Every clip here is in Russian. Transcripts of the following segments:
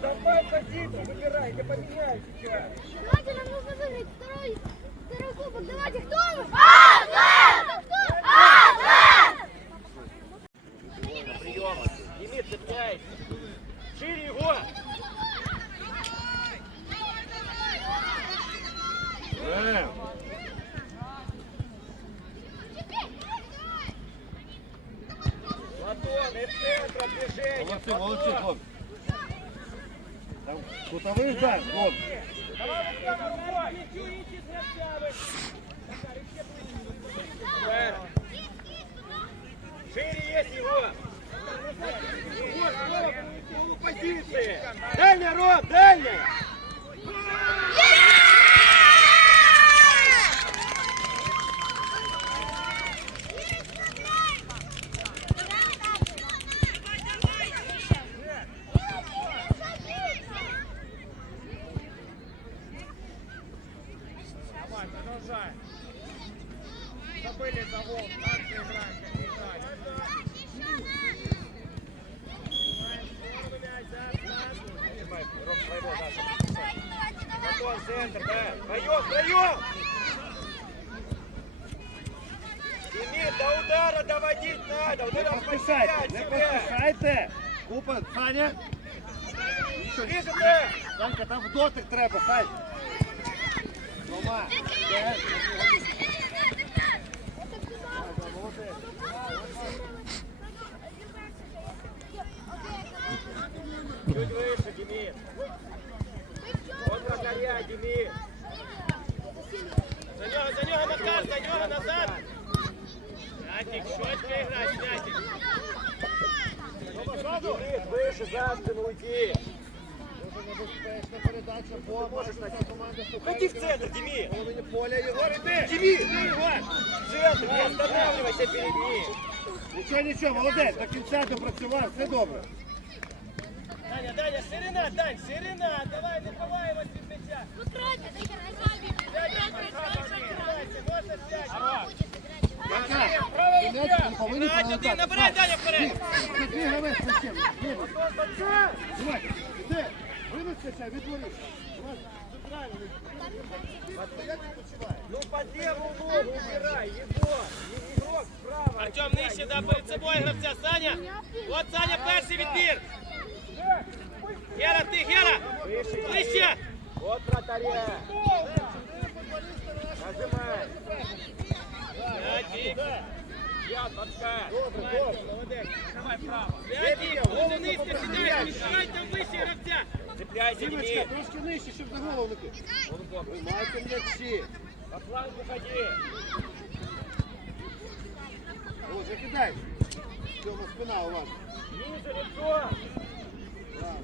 давай позицию, выбирай, не поменяй сейчас. Давайте, нам нужно выиграть второй, второй кубок. Давайте, кто вы? А, Приема. Ими, цепляйся. Шире его. Е, Платон, и центр движения. Молодці, молодці, хлопці. Там кутовий удар, хлопці. Давай, Лукьяна, рукой. Вверх. Шире есть его. Вот, вот, его позиции. Дальняя, Ром, дальняя. Чуть выше, Дімі. Он прокоряй, Демид. За него, за него Макар, за него назад. Мятик, четко играть, Мятик. Демид, выше, за спину уйти. В центр, Дими! Дими! В центр, не останавливайся перед ним! Ничего, ничего, молодец, до кінця допрацював, все добре. повинен Грай туди, набирай, Даня, вперед. Це дві гравець зачем? Давай, іди. Винуть качай, відвориш. Давай, центрально. Як відпочиває? Ну под левую ногу убирай, Егор. Не игрок справа. Артем, нижче, да, перед собою гравця. Саня. От Саня, перший відбір. Гера, ти, Гера. Ближче. Вот вратаря. Нажимай. Мятик. Я подскай. Молодець. Давай право. Мятик, дуже низько сідай. Мішай там вище гравця. Цепляйся, Дімочка, Демид. трошки нижче, щоб за голову не кидати. Он в бок. Тримайте м'ячі. По флангу ходи. О, закидай. Тьома, спина у вас. Ниже лицо. Браво.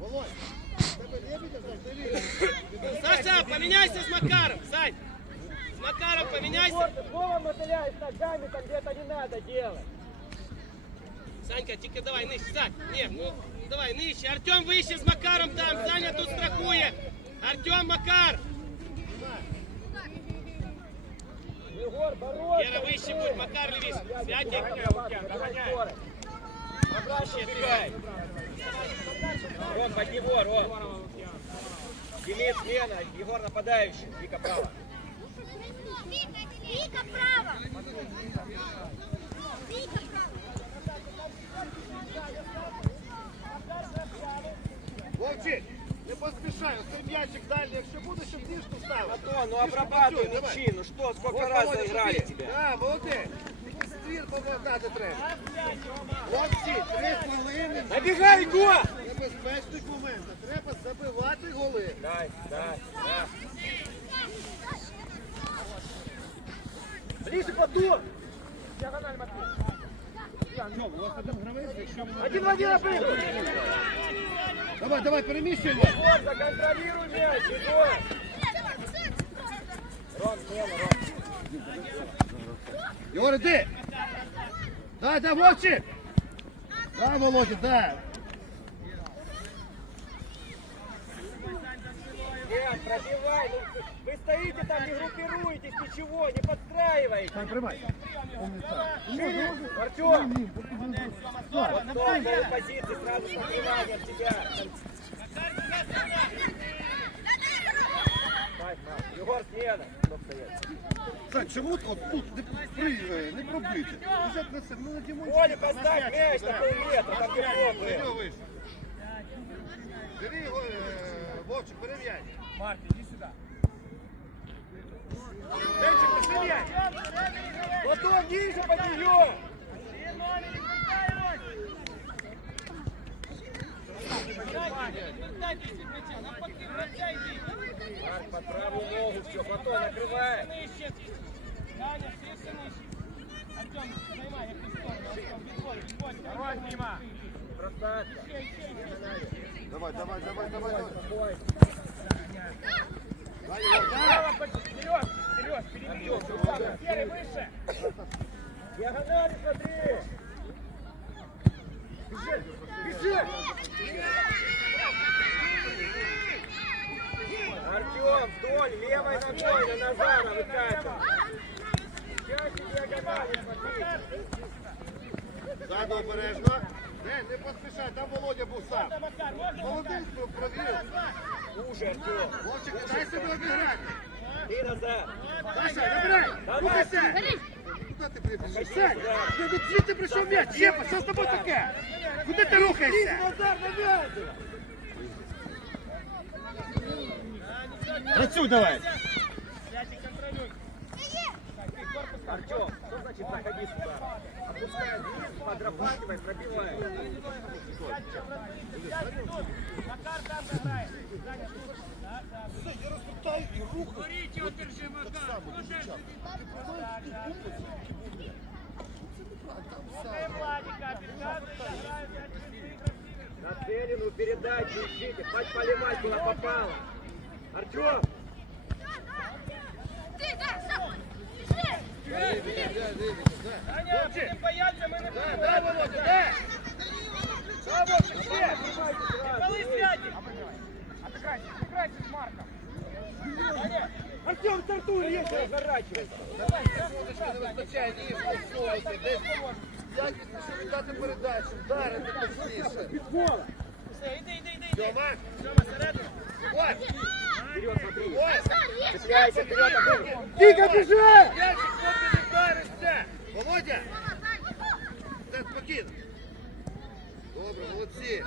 Володь, тебе лебедя завжди Саша, поменяйся с Макаром. Сань. С Макаром поменяйся. Егор, ты снова мотыляешь ногами, там где-то не надо делать. Санька, тільки давай нижче. Сань, ні, ну давай нижче. Артем вище з Макаром там. Саня тут страхує. Артем, Макар. Егор, бороться. Гера вище будь, Макар лівіше. Святик. Обратно убегай. Ром, под него, Ром. Демид, смена. Егор нападающий. Вика право. Вика право. Вика право. Вовчик, не поспішай, ось м'ячик дальній, якщо буде, щоб ніжку ставив. Антон, ну обрабатывай мячи. Ну что, сколько раз заиграли тебя? Так, молодець. Тільки ствір повертати треба. Хлопці, три хвилини. Набегай, Егор! Небезпечних моментів. Треба забивати голи. Дай, дай, дай. Ближе потом! Диагональ Матвей. Що, у вас один гравець, якщо ми... Один в один обыгрывай! Давай, давай, переміщуємо. Егор, законтролируй мяч, Егор! Ром, смело, Ром. Єгор, іди. Да, да, Вовчик. Да, Володя, да. Нет, пробивай. Ну, вы стоите там, не группируетесь, ничего, не подстраиваете. Сань, тримай. Умниця. Шире, Артем. Вот той позиции сразу с накрыванием тебя. Дай, на. Егор, смена. Стоп, стоять. Сань, чому от от тут не, при, е, не пробити? Взяти на себе, ну на Дімон. Коля, поставь мяч на полметра, там його вище. Бери його, Вовчик, перев'яй. Марк, иди сюда. Денчик, постріляй! Платон, ниже под нее! Вертайтесь від м'яча, навпаки, вращайтесь. Марк, под правую ногу, все, Платон, накрывай. Нижче. Даня, ширше нижче. Артем, займай якусь сторону. Артем, відводь, відводь. Давай, Діма. Бросаться. Давай, давай, давай, давай, давай. Вперед, вперед, вперед. Серый выше. Диагонали смотри. Бежи, бежи. Артем, вдоль, левой ногой на Назара выкатывай. Чаще диагонали смотри. Ззаду обережно. Не, не поспішай, там Володя був сам. Молодець, про- провірив. Хуже, Артем. Вовчик, дай себе обіграти. И назад. Саша, набирай. Рухайся. Куди ти прибіжиш? Сань, ну тут звідти прийшов м'яч. Єпа, що з тобою таке? Куди ти рухаєшся? Назар, навязывай. Працюй давай. Артем, что значит заходи сюда? Опускай вниз, подрабатывай, пробивай. На Целину передачу ищите, хоть поливать куда попало. Артем, Ти, да, сам. Даня, будемо боятися, ми не да, да, Володя, да! Да, Вовчик, все! дати передачу, вдарити точніше. Пола. Все, іди, іди, іди, іди. Тьома, Сьома, середину. ось, Вперед, смотри. ось. Цепляйся вперед, Артем. Дико бежи! М'ячик, хлопці, не вдарився. Володя, це спокійно. Добре, молодці.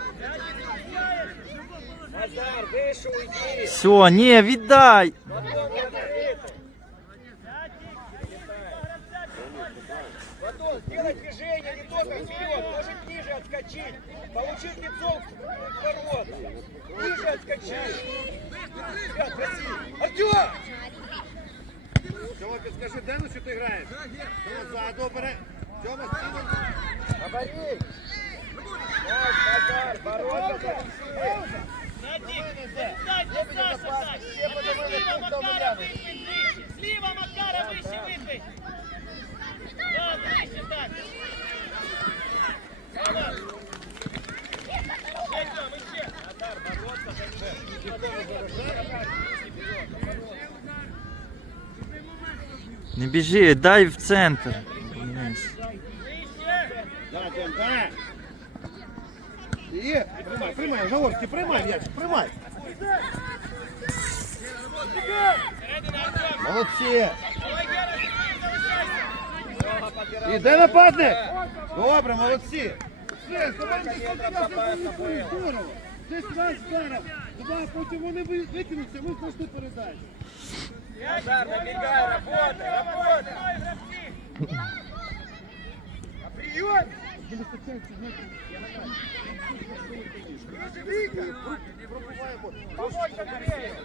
Назар, выше уйди. Все, не, віддай. Потом не открыто. Батон, сделай движение не только вперед, может ниже отскочить, получить лицом в ворот. Ниже отскочить. Ребят, красиво. Артем! Тьома, підскажи, Дену, що ти граєш? Тьома, ззаду бере. Тьома, стіну. Говори. Так, Назар, ворота зависи. Садик, Садик, Саша, Саша. Зліва Макара випий вище. Зліва Не біжи, дай в центр. Вниз. Вище. Да, Ден, да. Є, приймай, приймай, Галорський, приймай м'яч, приймай. Середина Артем. Молодці. Давай, Гера, залишайся. Тёма подбирал. Іде нападник. Добре, молодці. Все, команда здорово. Десь раз зараз. Два, потім вони ви- викинуться, ми просто передачу. Назар, набегай, работай, работай. Давай, гравці. На приеме. Пробуваємо. Помочь Андрею.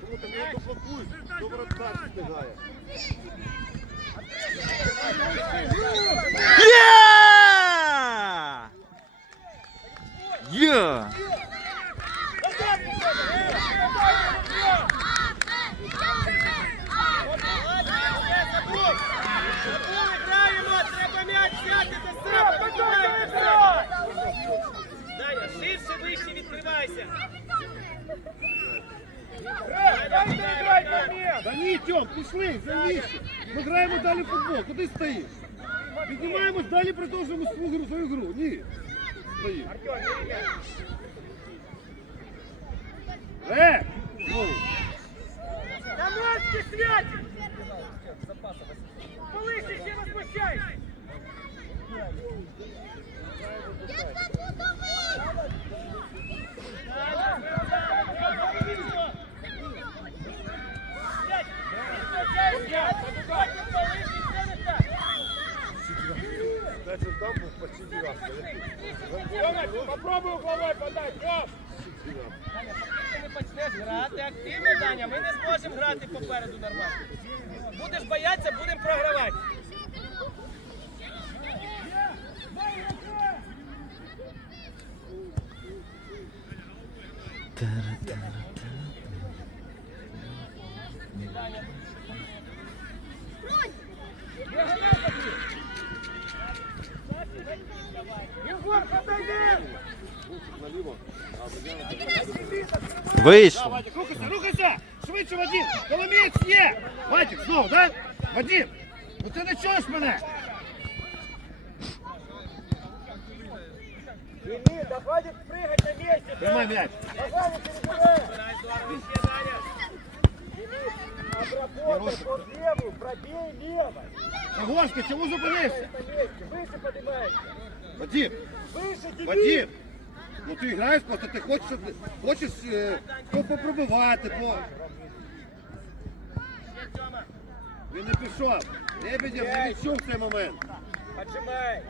Тому там не блокують. Добре, так встигає. Є! Є! Ні, Тьом, пішли, завіщо. Ми граємо далі в футбол. Куди стоїш? Піднімаємось, далі продовжуємо свою гру, свою гру. Ні. Стоїш. Е! Ну, Даманський свят! Полише ще возмущайся! Попробуй головой подать, Ром! Ти не почнеш грати активно, Даня, ми не зможемо грати попереду нормально. Будеш боятися, будемо програвати. Вийшло. Вадик, рухайся, рухайся! Швидше, Вадим! Коломієць є! Вадик, знову, так? Вадим! Ну ти не чуєш мене? Бери, да хватит прыгать на месте! Тримай м'яч. Ногами перебирай! Грай здорово ще, Даня. Обработай под левую, пробей левой! Загоська, чому зупинився? На месте, выше поднимай! Вадим, Выше, дебил! Вадим! Ну ти граєш, просто ти хочеш, хочеш е, по- попробувати, бо він не пішов. Лебедєв не відчув цей момент. Піднімаємо.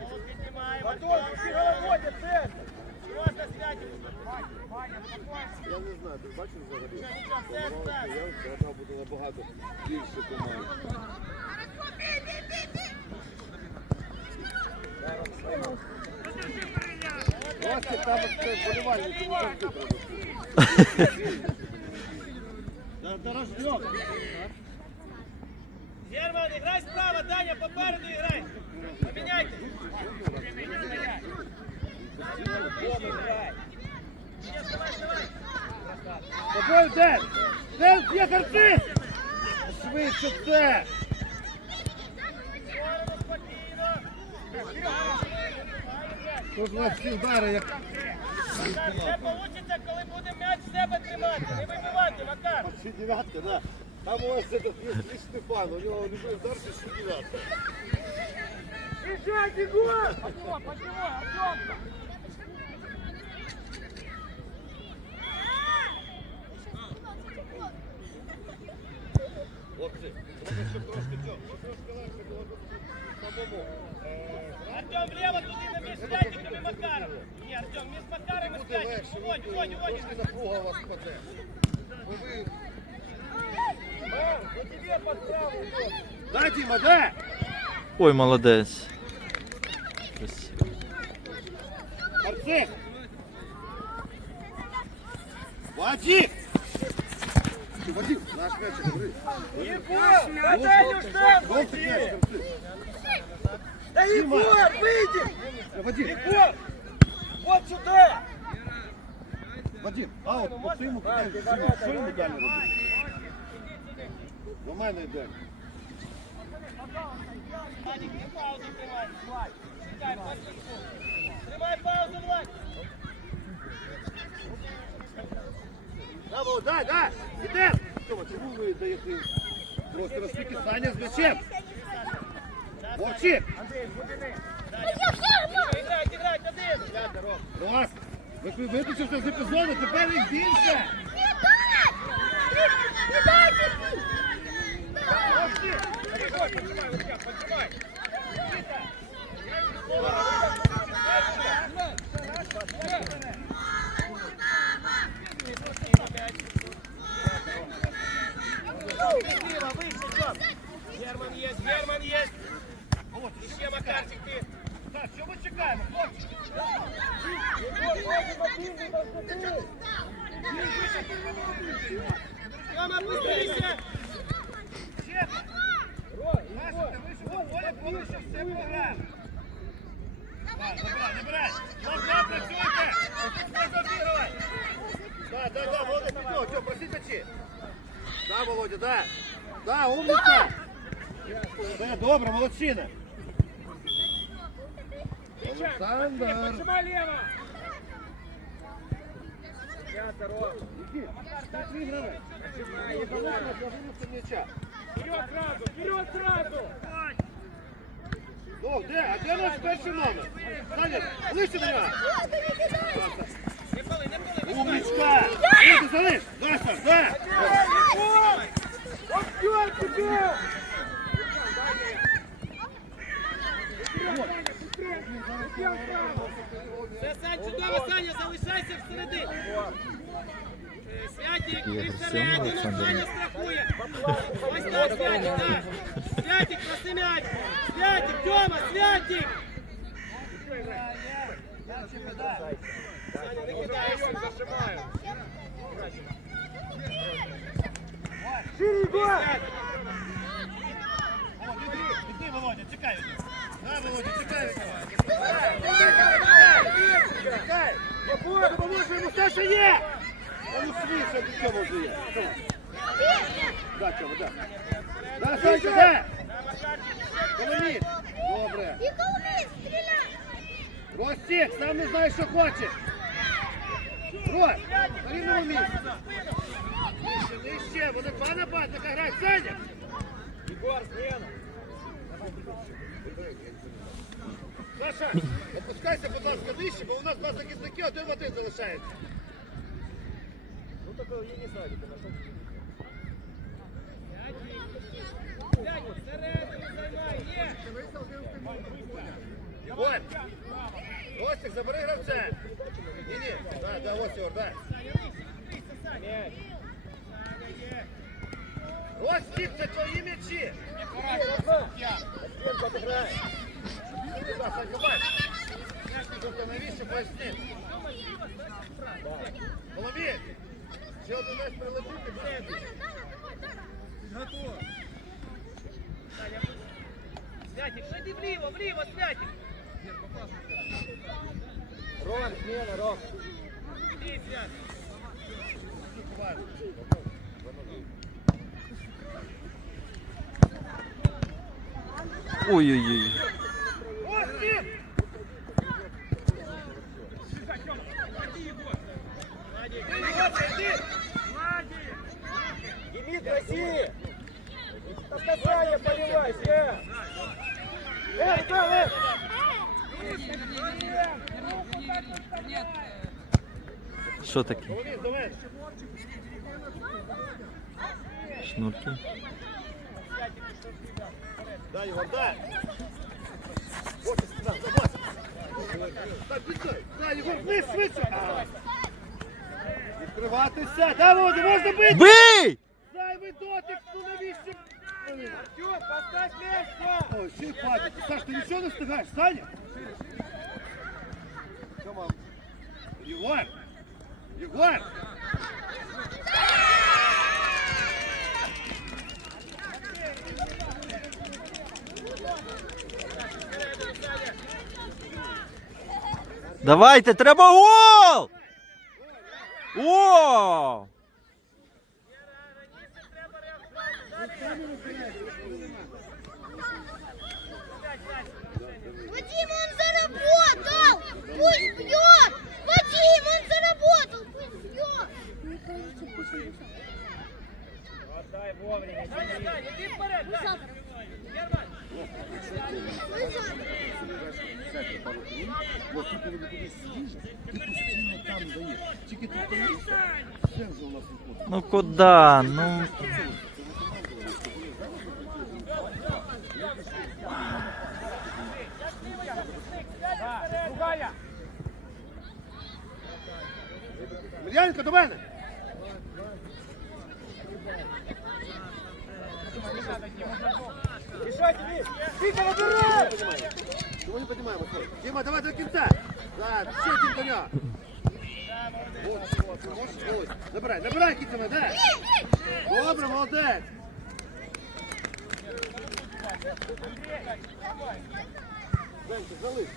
Батон, ищи головой, где центр! Можна святів. Я не знаю, ти бачив взагалі? Я вважав, буде набагато більше команд. Герман, грай справа, Даня, попереду грай. Поміняйте. Ще, давай, давай. Тобою Ден! Ден, є харці! Швидше це! Сторону спокійно. Тут всі удари, як Все вийде, коли буде м'яч себе тримати. Не вибивати, Макар. Ще дев'ятка, да. Там у вас этот есть Степан, у него любой удар ще дев'ятка. Бежать, Егор! Хлопці, може ще трошки цього, трошки легше було б самому. Артем, вліво туди, не між Святиком і Макаром. Ні, Артем, між Макаром і Буде Святиком. легше, Володь, Володь, Володь. трошки напруга у вас паде. Бо ви... Мам, ну тебе под правую ногу! Да, Діма, да! Ой, молодець. Красиво. Арцик! Вадик! Ти, Вадик, наш м'ячик, говори. Егор, отдай Люштан, Жовтий м'яч, уйди! Арцик. Да Егор, выйди! Вадим, Егор! Вот сюда! Вадим, а от по цьому А, питанню, ти що ворота, йому ворота. далі робити? До мене йде. Владик, ти паузу тримай. Чекай, позицію. Тримай паузу, Влад. Браво, дай, дай! Іде! Тьома, чому ви даєте просто розпіки Саня з м'ячем? Мовчи! Іграй, іграй, один. Рос, ви виключився з епізоду, тепер їх більше! Егор, поджимай, вот так, поджимай! Слева, Макарчик ты. Так, що ми чекаємо, хлопці? Егор, ноги мобильный должны быть! Тёма, быстрее! Рой, Саша, ти вийшов на поле, повністю все програв. Так, набирай, набирай. Добре, працюйте. Ось тут можна обігрувати. Так, так, так, молодець, Тьо, Тьо, просіть м'ячі. Да, Володя, да. Да, умниця. Все, добре, молодчина. Гравець. Головне, для виносу м'яча. Вперед сразу, вперед сразу. Ну, де? А де наш перший номер? Саня, ближче до нього. Умничка! Іди, залиш! Даша, да! Актер тебе! Все, Сань, чудово, Саня, залишайся всередині. Е, Святик, Я ти Арсен всередину, Олександр. Саня страхує. Ось так, Святик, так. Святик, проси м'яч. Святик, Тьома, Святик. Саня, не кидаєшся. Зажимаю. Іди, Володя, чекай. Да, Володя, чекай. Чекай. Допоможи йому, Саша є! А ну швидше, до чого вже є. Да, чого, да. Да, Саня, де? Колоні. Добре. І коли стріляй! Ростик, сам не знаєш, що хочеш. Рось, на рівному місці. Нижче, нижче, вони два нападника грають. Саня! Егор, смена. Саша, опускайся, будь ласка, нижче, бо у нас два захисники, один в один залишається. Ну только я не знаю, где нашел. Святик, всередину займай, є. Єгор! Ростик, забери гравця. Ні, ні, да, да, ось Єгор, да. Мяч. Ростик, це твої м'ячі. Актер подыграй. Сюди, Санька, бач. Тобто навіщо поясни? Голові, ще один м'яч прилетить і буде. Святик, шаги вліво, вліво, Святик. Ром, смена, Ром. Іди, Святик. Ой-ой-ой. підстой. Да, Егор, вниз, швидше. А. Відкриватися. Да, Володя, можна бити. Бий! Зайвий дотик, ну навіщо? Артем, поставь мяч, все! Ой, всі хватить. Саш, ти нічого не встигаєш, Саня? Егор! Егор! Давайте, треба гол! О! Пусть бьет! Вадим, он заработал! Пусть бьет! Отдай вовремя, Саня, Демид. Саня, іди вперед, Саня. Герман. Вот тут вони кудись свіжі, ти постійно там даєш. Тільки ти поїдеш, все вже у нас виходить. Ну куда? Ну. Мар'яненко, до мене! Решай, Демид! Вика, набирай! Чого не піднімаємо? Діма, давай до кінця! Да, ще один до нього! Ось, ось, ось, ось. Набирай, набирай, Кіцема, да! Добре, молодець! Женька, залиш.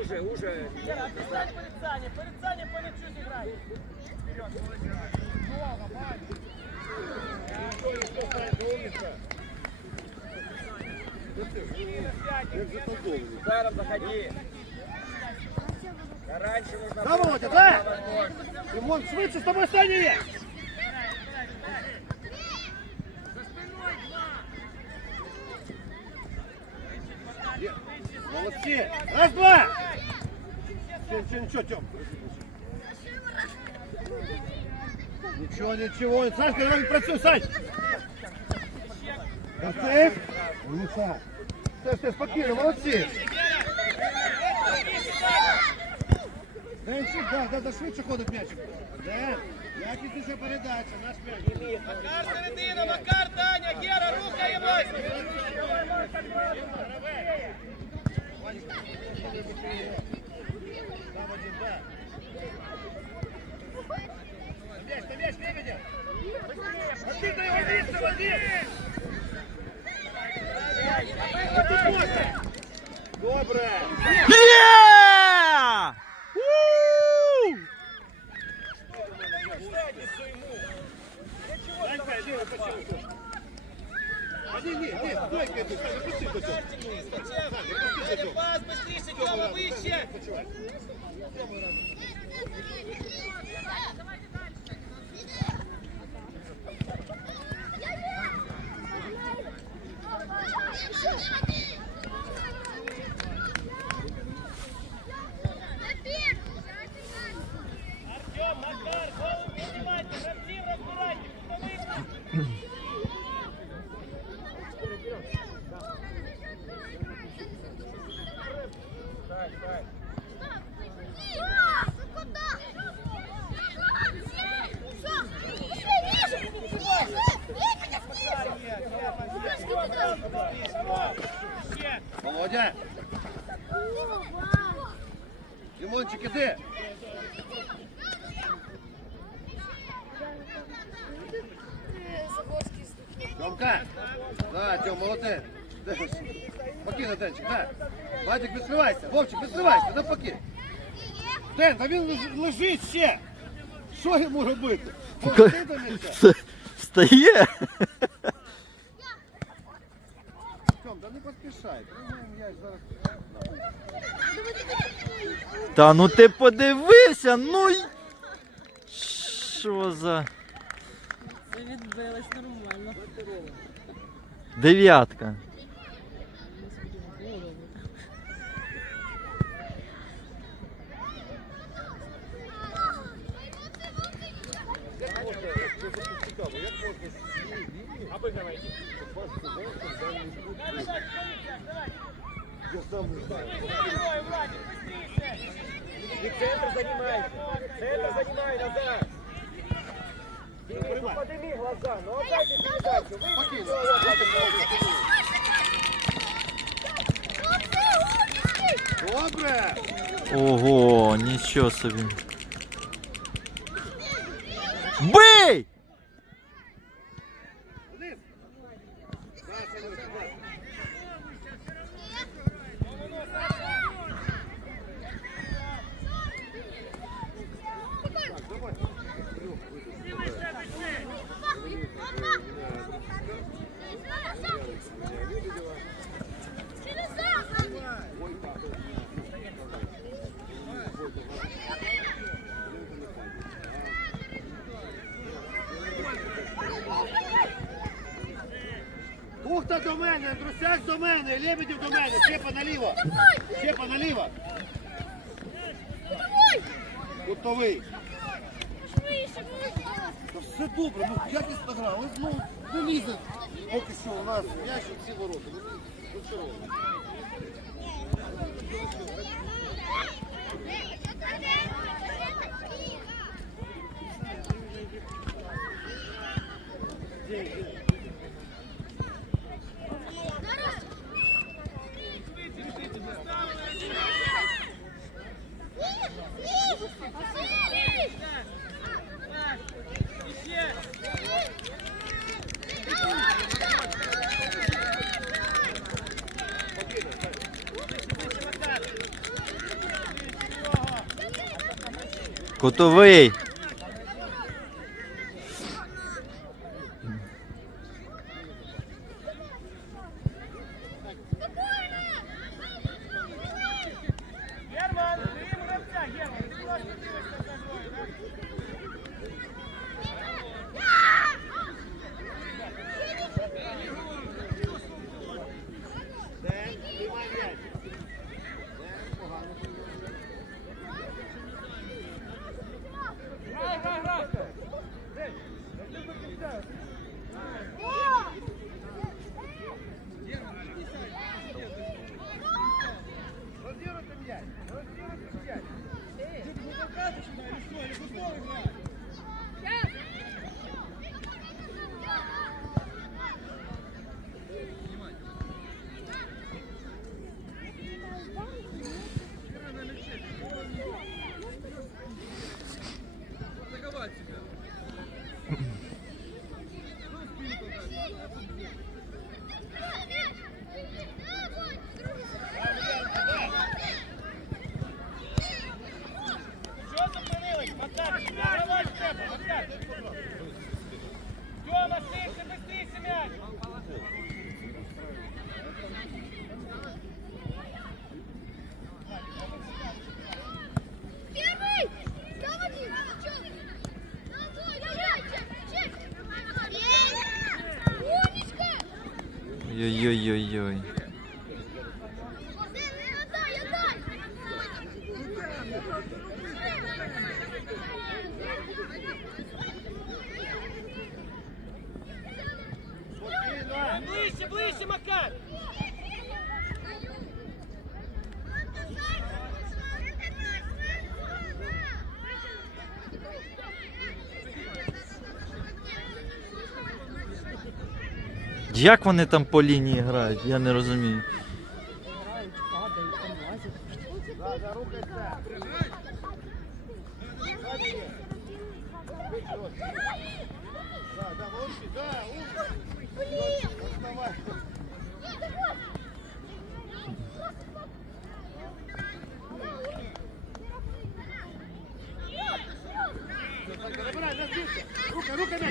Уже, уже. Вера, перестань перед Саней, перед Саней по мячу зіграй. Як же подобно. Ударом заходи. Раньше нужно Да, Володя, да? Димон, швидше з тобою Саня є! Молодці! Раз, два! Нічого, нічого, нічого, Тьом. Нічого, нічого. Сашка, давай працюй, Сань! Оце? Ну, Саш. Все, все, спокійно, молодці. Денчик, да, да, да, швидше ходить м'ячик. Ден, якісніша передача, наш м'яч. Макар середина, Макар, Таня, Гера, рухаємось! Добре! Є! У! Данька, лево, почему? Не, не, не, стойка, ты, Саня, пусти, пусти. Таня, пас, быстріше, Тьома, вище! Артем, Тёмка. Да, Тём, молодец. Дэн, Покинь, Денчик, да. Вадик, не сливайся. Вовчик, не сливайся, навпаки. Ден, та він леж- лежить ще. Що йому робити? Повзи до м'яча. Вста- Встає. Тьом, та не поспішай. Приймай м'яч зараз. Та ну ти подивився, ну й. Що за. Відбилось нормально. Дев'ятка. Центр занимай. Центр занимай, назад. Подними глаза, ну отдайте передачу. Добре. Ого, нічого собі. Бий! Наліво. Щепа наліво. Готовий. Та все добре, ну якісно гра, ось ну не. Поки що у нас м'яч всі ворота. Ну, ну, що? Кутовий. Ой-ой-ой-ой. Отдай, отдай! Ближче, ближче, Макар. Як вони там по лінії грають? Я не розумію.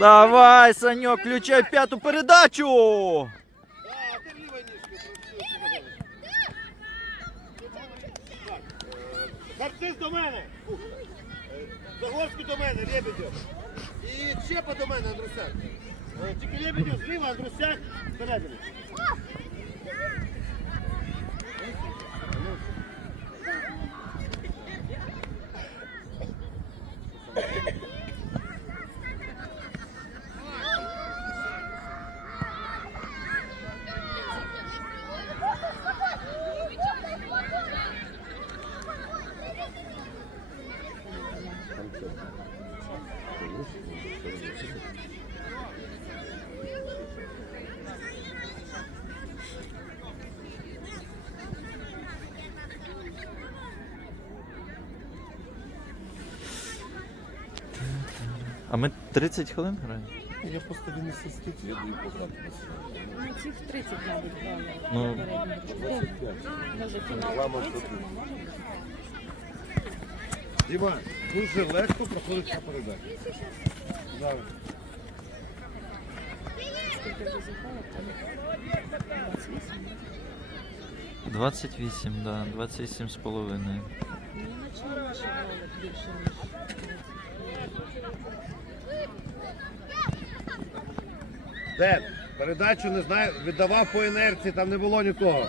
Давай, Саньок, включай п'яту передачу. 30 хвилин граємо? Я просто він асистить, я даю пограти на Ну, в 30, мабуть, грали. Ну. Може, фінал 30, ми можемо? Діма, дуже легко проходить ця передача. Да. Скільки вже зіграли, там 28. 28, да, 27 з половиною. Ну, іначе наші грали більше, ніж... Ден, передачу не знаю, віддавав по інерції, там не було нікого.